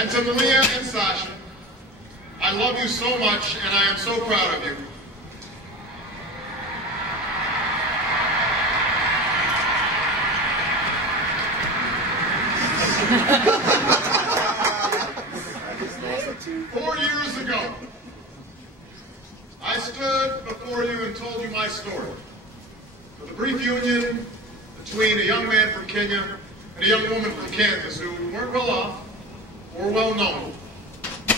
And to Malia and Sasha, I love you so much, and I am so proud of you. Four years ago, I stood before you and told you my story of the brief union between a young man from Kenya and a young woman from Kansas who weren't well off or well known,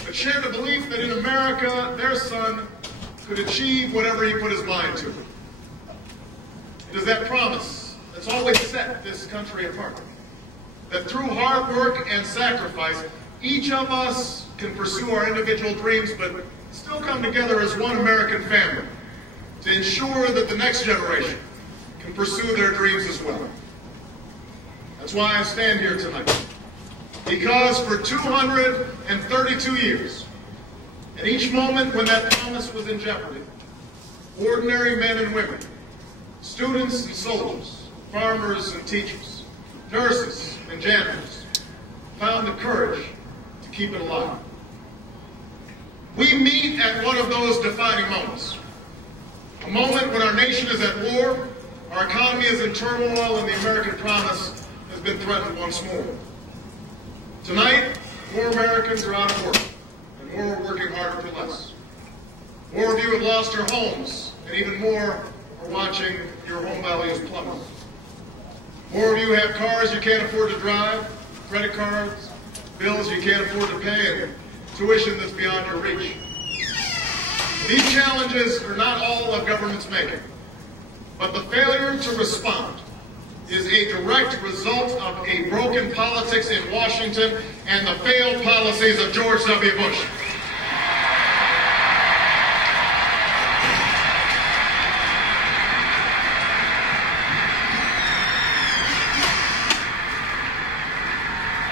but shared a belief that in America their son could achieve whatever he put his mind to. It is that promise that's always set this country apart, that through hard work and sacrifice, each of us can pursue our individual dreams, but still come together as one American family to ensure that the next generation can pursue their dreams as well. That's why I stand here tonight. Because for 232 years, at each moment when that promise was in jeopardy, ordinary men and women, students and soldiers, farmers and teachers, nurses and janitors, found the courage to keep it alive. We meet at one of those defining moments. A moment when our nation is at war, our economy is in turmoil, and the American promise has been threatened once more. Tonight, more Americans are out of work, and more are working harder for less. More of you have lost your homes, and even more are watching your home values plummet. More of you have cars you can't afford to drive, credit cards, bills you can't afford to pay, and tuition that's beyond your reach. These challenges are not all of government's making, but the failure to respond is a direct result of a broken politics in Washington and the failed policies of George W. Bush.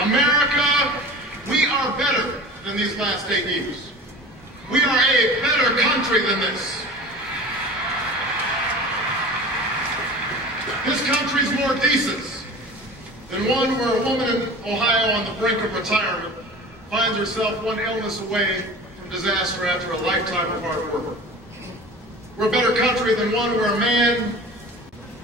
America, we are better than these last 8 years. We are a better country than this. This country's more decent than one where a woman in Ohio on the brink of retirement finds herself one illness away from disaster after a lifetime of hard work. We're a better country than one where a man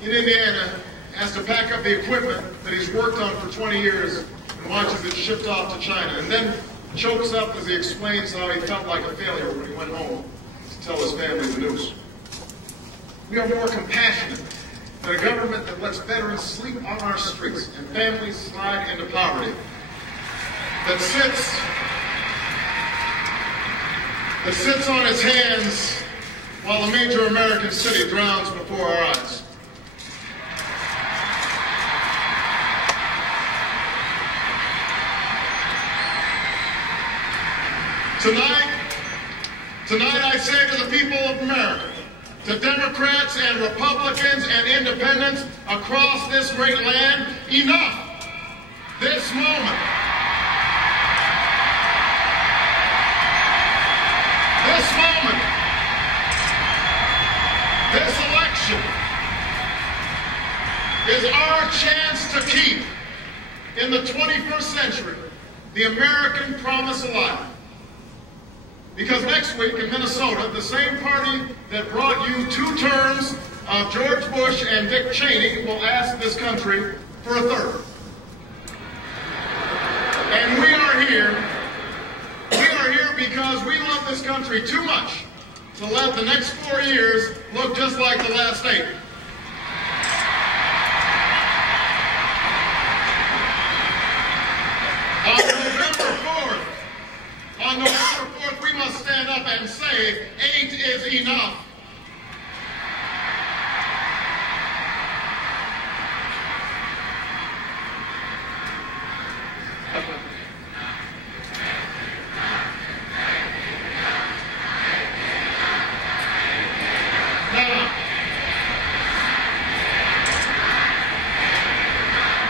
in Indiana has to pack up the equipment that he's worked on for 20 years and watches it shipped off to China, and then chokes up as he explains how he felt like a failure when he went home to tell his family the news. We are more compassionate than a government that lets veterans sleep on our streets and families slide into poverty, that sits on its hands while a major American city drowns before our eyes. Tonight I say to the people of America, to Democrats and Republicans and independents across this great land, enough. This moment, this election is our chance to keep, in the 21st century, the American promise alive. Because next week in Minnesota, the same party that brought you 2 terms of George Bush and Dick Cheney will ask this country for a 3rd. And we are here because we love this country too much to let the next 4 years look just like the last 8. On November 4th, we must stand up and say 8 is enough.